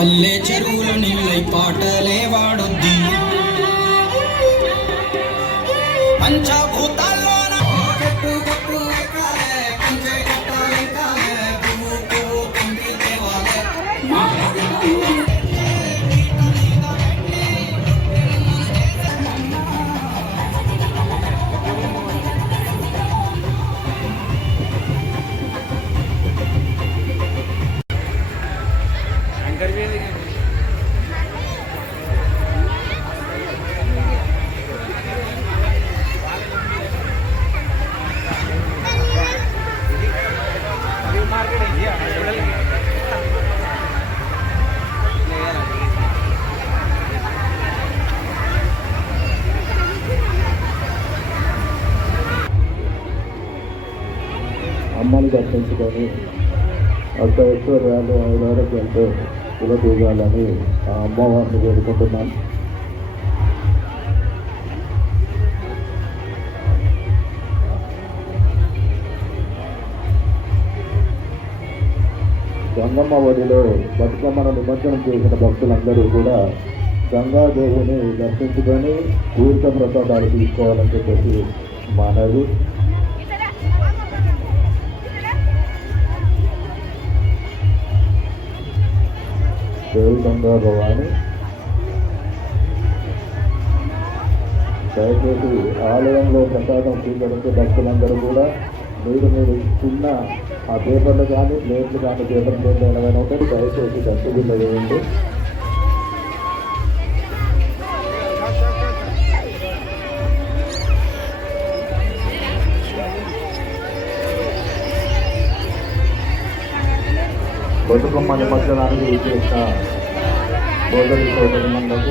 పల్లె చెరువులు నీళ్ళై పాటలే వాడొద్ది పంచభూతాల్లో అమ్మని దర్శించుకొని అష్టైశ్వర్యాలు ఆరోగ్యంతో కులదూగాలని ఆ అమ్మవారిని వేడుకుంటున్నాం. గంగమ్మ ఒడిలో బతుకమ్మను నిమజ్జనం చేసిన భక్తులందరూ కూడా గంగాదేవిని దర్శించుకొని తీర్థ ప్రసాదాలు తీసుకోవాలని చెప్పేసి మనవి. దేవి గంగా భవాని దయచేసి ఆలయంలో ప్రసాదం స్వీకరించే భక్తులందరూ కూడా మీరు చిన్న ఆ పేపర్లు కానీ ప్లేట్లు కానీ పేపర్ ప్లేట్లు ఏమైనా ఉంటే దయచేసి డస్ట్బిన్లో వేయండి. బతుకమ్మ నిమజ్జనానికి విచ్చేసిన సోదరులకు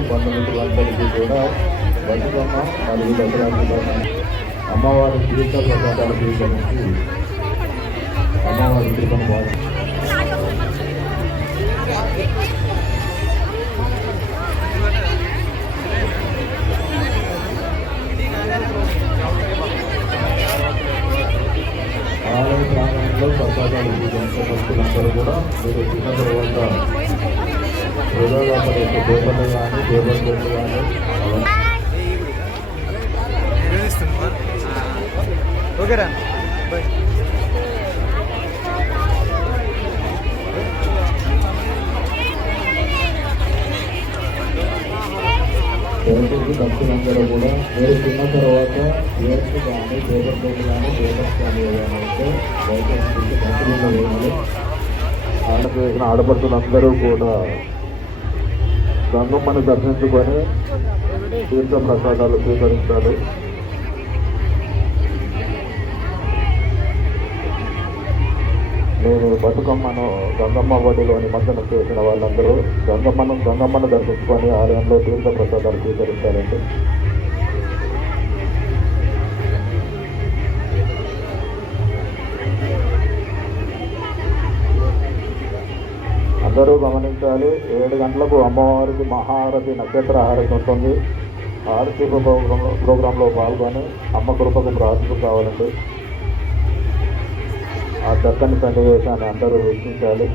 బంధుమిత్రులందరికీ కూడా బతుకమ్మ మరియు దసరా అమ్మవారి తీర్థ ప్రసాదాలు స్వీకరించి అమ్మవారి కృపను భావించారు. ఆలయ ప్రాంగణంలో ప్రసాదాలు స్వీకరించే భక్తులందరూ కూడా మీరు చిన్న తర్వాత వృధాగా పడే పేపర్లు కానీ పేపర్ ప్లేట్లు కానీ ఓకేరా దయచేసి భక్తులందరూ కూడా మీరు తిన్న తర్వాత ఏర్స్ కానీ పేపర్ ప్లేట్లు కానీ పేపర్స్ కానీ ఏదైనా ఉంటే దయచేసి భక్తులు వేయాలి. ఆడపిల్సిన ఆడపడుతులందరూ కూడా గంగమ్మని దర్శించుకొని తీర్థ ప్రసాదాలు స్వీకరించాలి. నేను బతుకమ్మను గంగమ్మ ఒడిలో నిమజ్జనం చేసిన వాళ్ళందరూ గంగమ్మను దర్శించుకొని ఆలయంలో తీర్థ ప్రసాదాలు స్వీకరించాలండి. అందరూ గమనించాలి. 7 గంటలకు అమ్మవారికి మహాహారతి నక్షత్ర హారతి ఉంటుంది. హారతి ప్రోగ్రాంలో పాల్గొని అమ్మ కృపకు ప్రార్థన కావాలండి. ఆ చక్కని సన్నివేశాన్ని అందరూ వీక్షించాలి.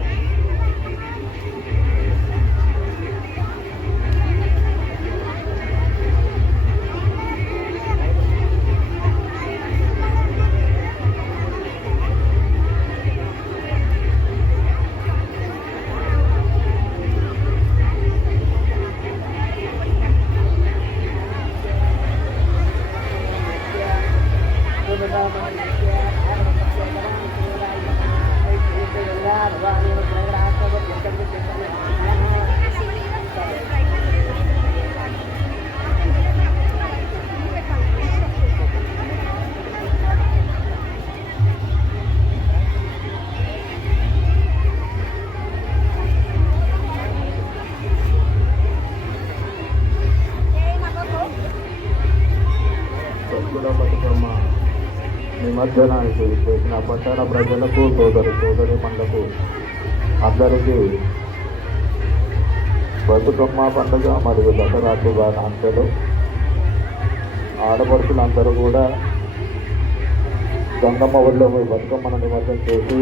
బతుకమ్మ నిమజ్జనానికి చేసిన పట్టణ ప్రజలకు సోదరి పండుగకు అందరికీ బతుకమ్మ పండుగ మరియు దసరా శుభాకాంక్షలు. ఆడపడుచులందరూ కూడా గంగమ్మ ఒడిలో బతుకమ్మను నిమజ్జనం చేసి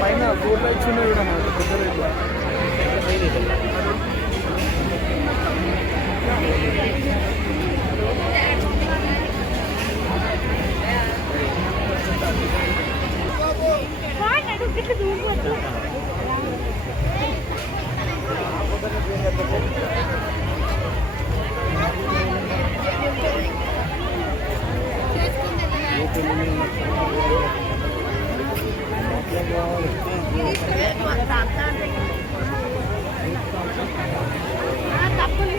పైన ఫోటో ఇచ్చిండే కూడా తప్పులు